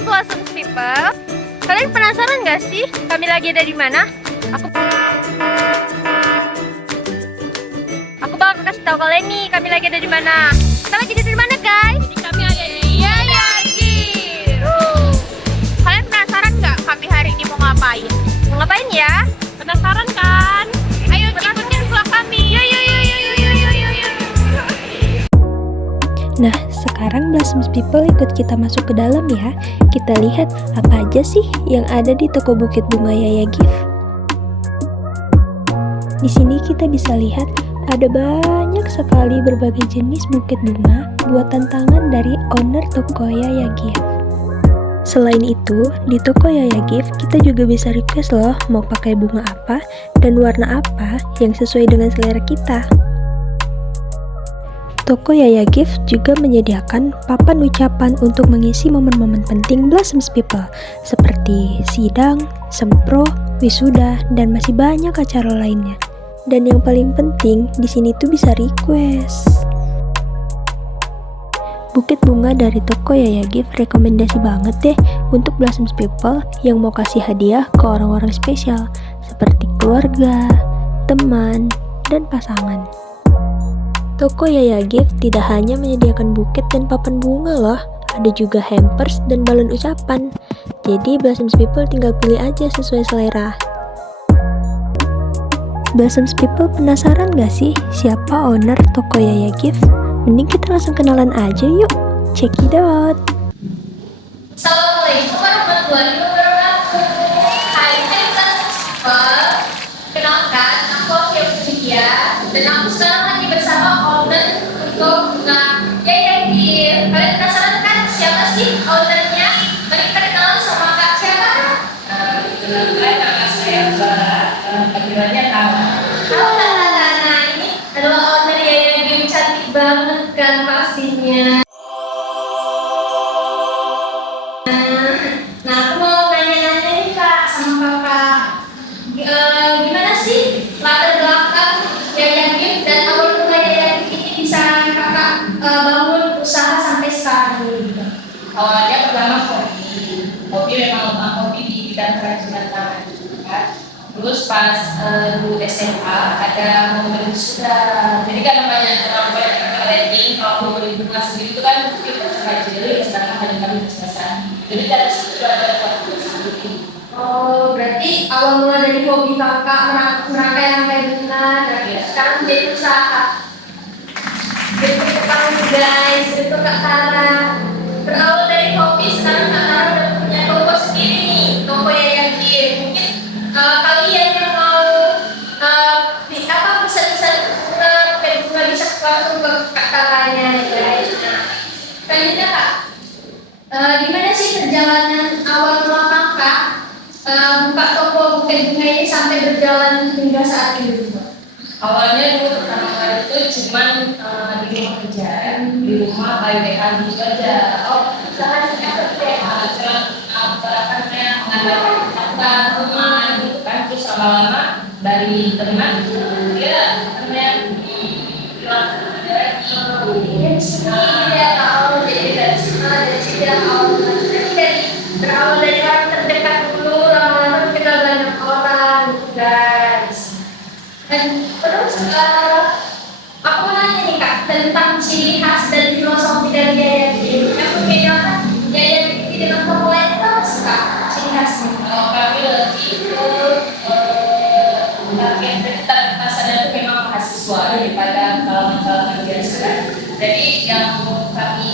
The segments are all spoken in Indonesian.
Hai Blossom People, kalian penasaran gak sih kami lagi ada di mana? Aku bakal kasih tahu kalian nih kami lagi ada di mana. Kita lagi di mana guys? Kami ada di Yayagi. Kalian penasaran nggak kami hari ini mau ngapain? Mau ngapain ya? Penasaran kan? Ayo ikutin vlog kami. Yuk. Nah, sekarang Blossom People ikut kita masuk ke dalam ya. Kita lihat apa aja sih yang ada di toko Bukit Bunga Yaya Gift. Di sini kita bisa lihat ada banyak sekali berbagai jenis bukit bunga buatan tangan dari owner toko Yaya Gift. Selain itu, di toko Yaya Gift kita juga bisa request loh mau pakai bunga apa dan warna apa yang sesuai dengan selera kita. Toko Yaya Gift juga menyediakan papan ucapan untuk mengisi momen-momen penting Blossom People seperti sidang, sempro, wisuda, dan masih banyak acara lainnya. Dan yang paling penting di sini tuh bisa request. Bukit bunga dari toko Yaya Gift rekomendasi banget deh untuk Blossom People yang mau kasih hadiah ke orang-orang spesial seperti keluarga, teman, dan pasangan. Toko Yaya Gift tidak hanya menyediakan buket dan papan bunga loh, ada juga hampers dan balon ucapan. Jadi Blossom People tinggal pilih aja sesuai selera. Blossom People penasaran gak sih siapa owner toko Yaya Gift? Mending kita langsung kenalan aja yuk. Check it out. Assalamualaikum warahmatullahi wabarakatuh. Hai teman-teman. Kenalkan, aku Akia Putria dan aku sekarang lagi bersama owner untuk bunga Yaya Gift. Kalian penasaran kan siapa sih ownernya? Mari kita kenalan sama Kak siapa? Kenalkan nama saya Mbak, panggilannya Tama. Halo Tana, ini adalah owner Yaya Gift, cantik banget kan pastinya. Nah, aku mau nanya-nanya nih Kak sama Kakak. Gimana sih latar belakang Yaya Gift dan awal mula Yaya Gift ini bisa Kakak bangun usaha sampai sekarang ini? Awalnya pertama hobi memang hobi di bidang kerajinan tangan kan. Terus pas dulu SMA ada momen sudah, jadi kan terlalu banyak rating. Kalau mau beli bunga sendiri itu kan mungkin kecil, sedangkan hanya kami besar. Jadi dari situ ada waktu sendiri. Oh, berarti awal mula dari hobi Kakak merangkai bunga dan sekarang menjadi usaha. Jadi ketemu guys, itu Kak Tara. Berawal dari hobi, sekarang Kak Tara udah punya toko sendiri nih, toko Yaya Gift. Mungkin kalian yang mau bisa bunga bisa langsung ke Kak Taranya ya guys. Nah, selanjutnya Kak, gimana sih perjalanan awal mula Kakak buka toko bukit bunga ini sampai berjalan hingga saat ini? Awalnya dulu pertama kali itu cuman di rumah kerja, di rumah BPH gitu aja. Mengandalkan teman gitu kan, terus lama-lama dari teman dia berawal dari orang terdekat dulu, lama-lama kenal banyak orang guys. Dan terus aku mau nanya nih Kak tentang ciri khas dan filosofi dari Yaya Gift. Yang membedakan Yaya Gift dengan toko lain itu apa sih Kak ciri khasnya? Kalau kami lebih ke target pasarnya itu memang mahasiswa daripada kalangan biasa. Jadi yang kami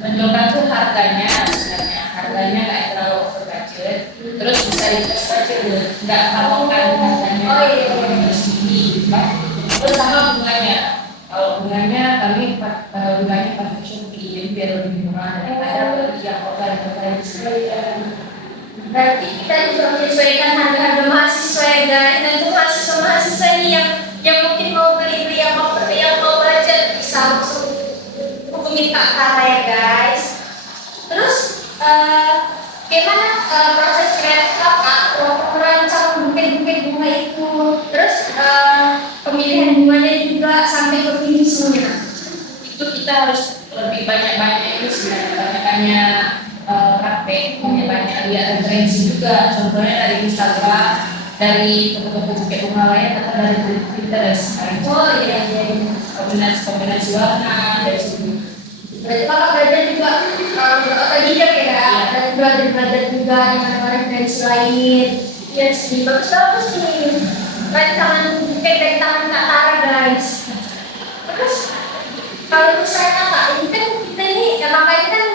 menjualkan itu harganya sebenarnya nggak terlalu over budget. Terus bisa investasi nggak patokan harganya. Oh iya. Terus sama bunganya. Kalau bunganya kami bunganya pakai jadi biar lebih murah daripada yang offline. Berarti kita juga menyesuaikan harga mahasiswa ya guys. Dan itu mahasiswa ini yang mungkin mau beli yang mau budget bisa langsung hubungi Kak Tara ya guys. Terus gimana proses kreatif Kakak merancang bukit-bukit bunga itu? Terus pemilihan bunganya juga sampai ke finishnya. Itu kita harus lebih banyak ini sebenarnya banyakannya praktek juga, contohnya dari Instagram, dari toko-toko bukit bunga lain, atau dari Pinterest. Oh iya iya. Kombinasi warna dari situ. Berarti kakak belajar juga otodidak ya, dan belajar juga dengan referensi lain. Ya sih, bagus nih. Rancangan bukit dari tangan Kak Tara guys. Terus kalau misalnya Kak, ini kan kita ini kakak ini kan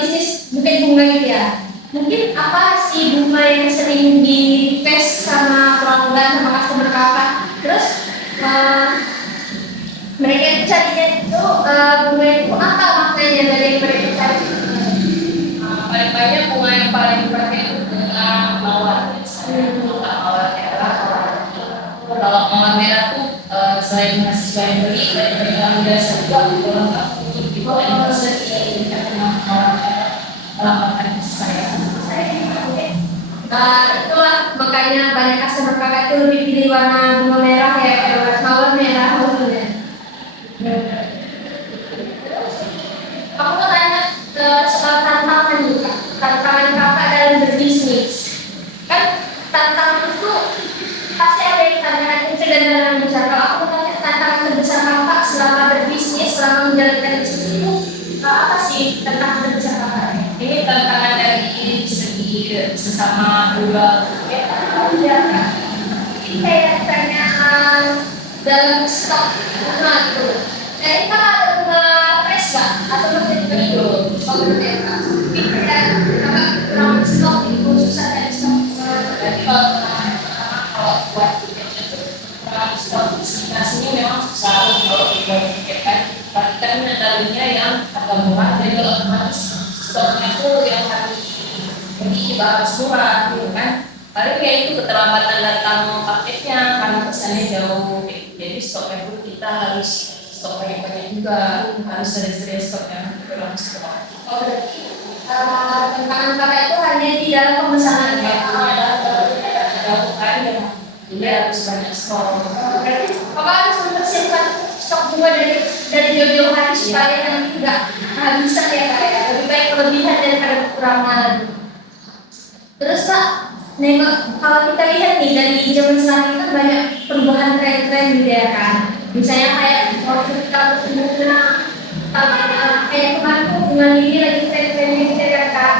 bisnis bukit bunga gitu ya. Mungkin apa sih bunga yang sering di request sama pelanggan sama customer kakak? Terus mereka carinya itu bunga itu apa maknanya dari yang mereka cari? Paling banyak bunga yang paling dipakai itu bunga mawar. Mawar merah. Kalau mawar merah tuh selain mahasiswa yang beli, dari yang biasa juga itu lengkap untuk dipakai di mawar merah. Makan saya. Itulah makanya banyak customer kakak itu lebih pilih warna bunga merah ya, mawar merah maksudnya. Aku mau tanya soal tantangan juga, tantangan kakak dalam berbisnis. Kan tantangan itu pasti ada yang tantangan kecil dan tantangan besar. Kalau aku mau tanya tantangan terbesar kakak selama berbisnis, selama menjalankan bisnis itu apa sih tantangan terbesar kakak? Ini tantangan dari segi sesama dua Ya, ini kayak tanya dalam stok bunga itu. Ini kan ada bunga fresh Kak? Atau masih begitu? Kalau menurut Kak, mungkin kayak kakak kurang stok itu susah dari stok. Jadi kalau buat tiket itu stok sini memang susah kalau dibuat tiket kan. Tapi kan dalamnya yang agak murah, jadi otomatis stoknya tuh yang kami beli juga harus murah gitu kan. Paling kayak itu keterlambatan datang paketnya karena pesannya jauh, jadi stoknya pun kita harus stok banyak-banyak juga, harus sering-sering stok yang kurang stok. Oh berarti tantangan kakak itu hanya di dalam pemesanan ya? Lakukan ya, jadi harus banyak stok. Berarti kakak harus mempersiapkan stok bunga dari jauh-jauh hari supaya nanti nggak kehabisan ya Kak ya? Lebih baik kelebihan daripada kekurangan. Terus Kak, nengok kalau kita lihat nih dari zaman sekarang kan banyak perubahan tren-tren gitu ya kan. Misalnya kayak waktu kita berbunga, kayak kemarin tuh bunga lili lagi tren-trennya gitu ya Kak.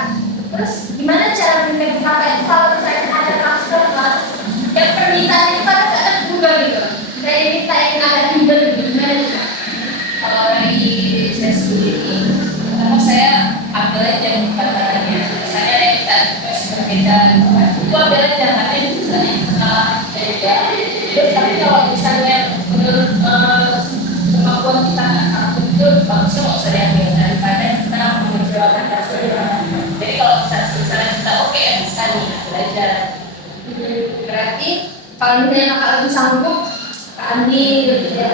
Terus gimana cara menjaga kakak itu kalau misalnya ada customer yang permintaan itu kadang nggak ada bunga gitu, kayak minta yang ada ribbon gitu, gimana tuh Kak? Kalau dari saya sendiri, pertama saya ambil aja tantangannya. Misalnya ada kita berbeda, itu ambil aja tapi misalnya beda. Terus tapi kalau misalnya menurut kemampuan kita itu bagusnya nggak usah diambil daripada kita menjualkan hasilnya. Jadi kalau misalnya kita oke bisa nih belajar. Berarti kalau misalnya kakak lagi sanggup, Kak ambil gitu ya.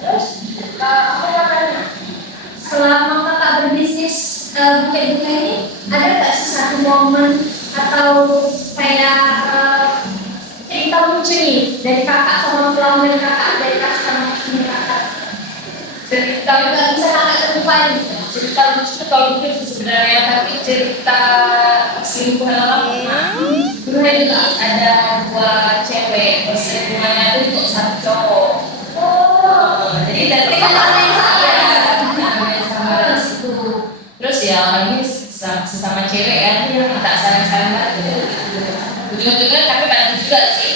Terus aku mau tanya, selama kakak berbisnis bukit bunga ini, ada nggak sih satu momen atau kayak cerita lucu nih dari kakak sama pelanggan kakak, dari customer kakak? Cerita Kalau nggak bisa kakak temukan gitu. cerita lucu kalau gitu sebenarnya, tapi cerita selingkuhan orang dulu juga ada dua cewek perselingkuhannya itu untuk satu cowok. Jadi dari sama situ terus ya ini sesama cewek ya tak saling bantu. Ujung-ujungnya kami bantu juga sih,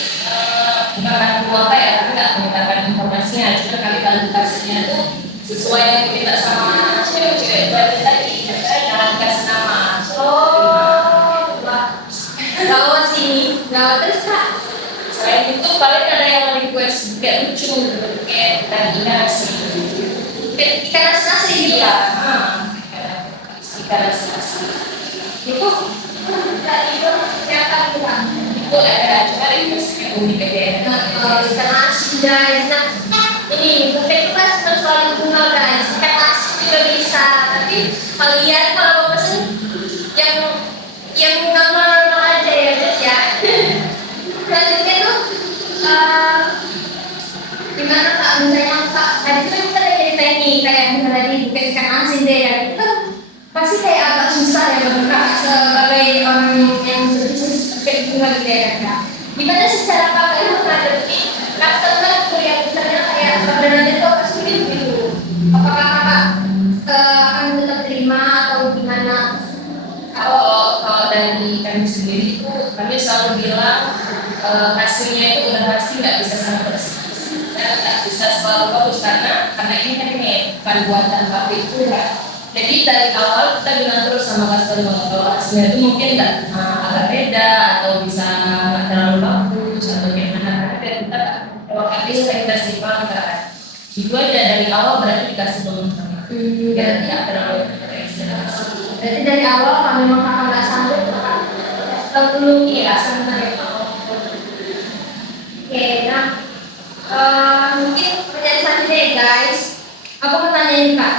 bukan bantu apa ya, tapi nggak menyebarkan informasinya, cuma kami bantu kasihnya tuh sesuai yang kita sama cewek-cewek itu tadi, jangan kasih nama. Gawat sih, gawat terus Kak. Selain itu paling ada yang request kayak lucu, kayak nasi. Ikan nasi gitu Iya, ya. ikan nasi. Itu itu ternyata bukan. Itu ada cuma requestnya unik aja ya. Ikan nasi guys. Nah, ini bukan itu kan soal bunga guys. Ikan nasi juga bisa. Tapi kalian kalau mau pesen yang normal aja ya guys ya. Selanjutnya tuh gimana Kak, misalnya Kak tadi tuh kita ada ceritain nih kayak misalnya tadi bukan ikan asin deh ya, itu pasti kayak agak susah ya bagi Kak sebagai orang yang terima atau gimana? Kalau dari kami sendiri itu kami selalu bilang hasilnya itu udah pasti nggak bisa sama persis, nggak bisa selalu bagus karena ini kan ini bukan buatan pabrik itu ya. Jadi dari awal kita bilang terus sama customer kalau hasilnya itu mungkin nggak agak beda atau bisa nggak terlalu bagus atau gimana, karena biar kita waktu ekspektasi pelanggan itu aja dari awal berarti dikasih pengetahuan biar tidak terlalu ekspektasi. Berarti dari awal kalau memang kakak nggak sanggup, kakak tahu dulu ya sebenarnya. Oke, nah mungkin pertanyaan selanjutnya ya guys. Aku mau tanya nih kak,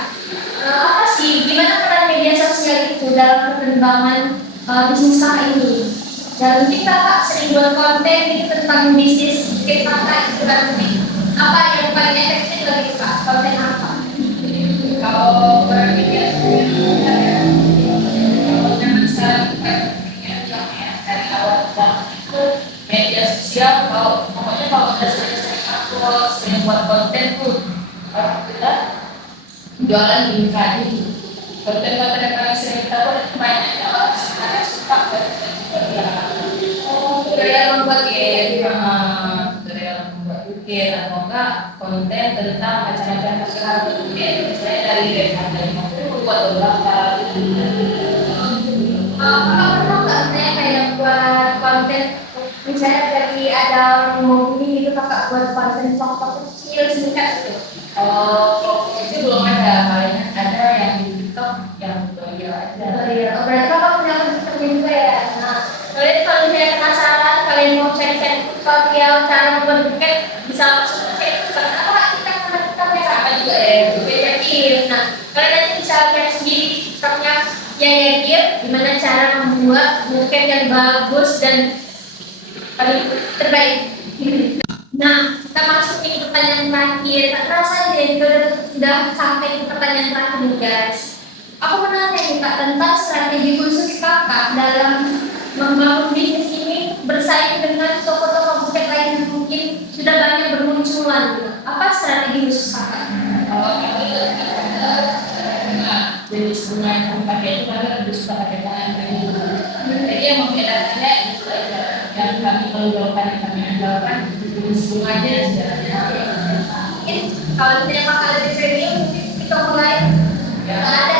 apa sih gimana peran media sosial itu dalam perkembangan bisnis kakak ini? Dan mungkin kakak sering buat konten gitu tentang bisnis mungkin kakak itu kan apa yang paling efektif bagi kak? Konten apa? Kalau berpikir dari awal itu media sosial pokoknya kalau udah sering upload sering buat konten tuh kita jualan di kali konten-konten yang paling sering kita buat itu banyak ya orang sebenarnya suka tutorial membuat ukir atau enggak konten tentang macam-macam masalah ukir misalnya dari harga 50 buat berapa Kakak pernah nggak saya kayak buat konten misalnya dari ada movie gitu kakak buat konten contoh kecil singkat gitu? kalau itu belum ada, paling ada yang di TikTok yang tutorial aja. Oh, berarti kakak punya konten juga ya? Nah, kalian kalau misalnya penasaran, kalian mau cari-cari tutorial cara membuat buket bisa langsung cek karena kita sama juga ya, beda kecil. Nah, kalian nanti bisa lihat sendiri TikToknya Yaya Gift gimana cara membuat buket yang bagus dan paling terbaik. Nah, kita masuk ke pertanyaan terakhir. Tak terasa deh, kita sudah sampai ke pertanyaan terakhir nih guys. Aku mau nanya nih kak tentang strategi khusus kakak dalam membangun bisnis ini bersaing dengan toko-toko buket lain yang mungkin sudah banyak bermunculan. Apa strategi khusus kakak? Kalau kami jenis bunga yang kami pakai itu kami lebih suka pakai bahan kayu. Jadi yang membedakannya itu aja yang kami tonjolkan yang kami andalkan jenis bunganya sebenarnya. Mungkin kalau tidak kakak lebih premium mungkin di toko lain nggak ada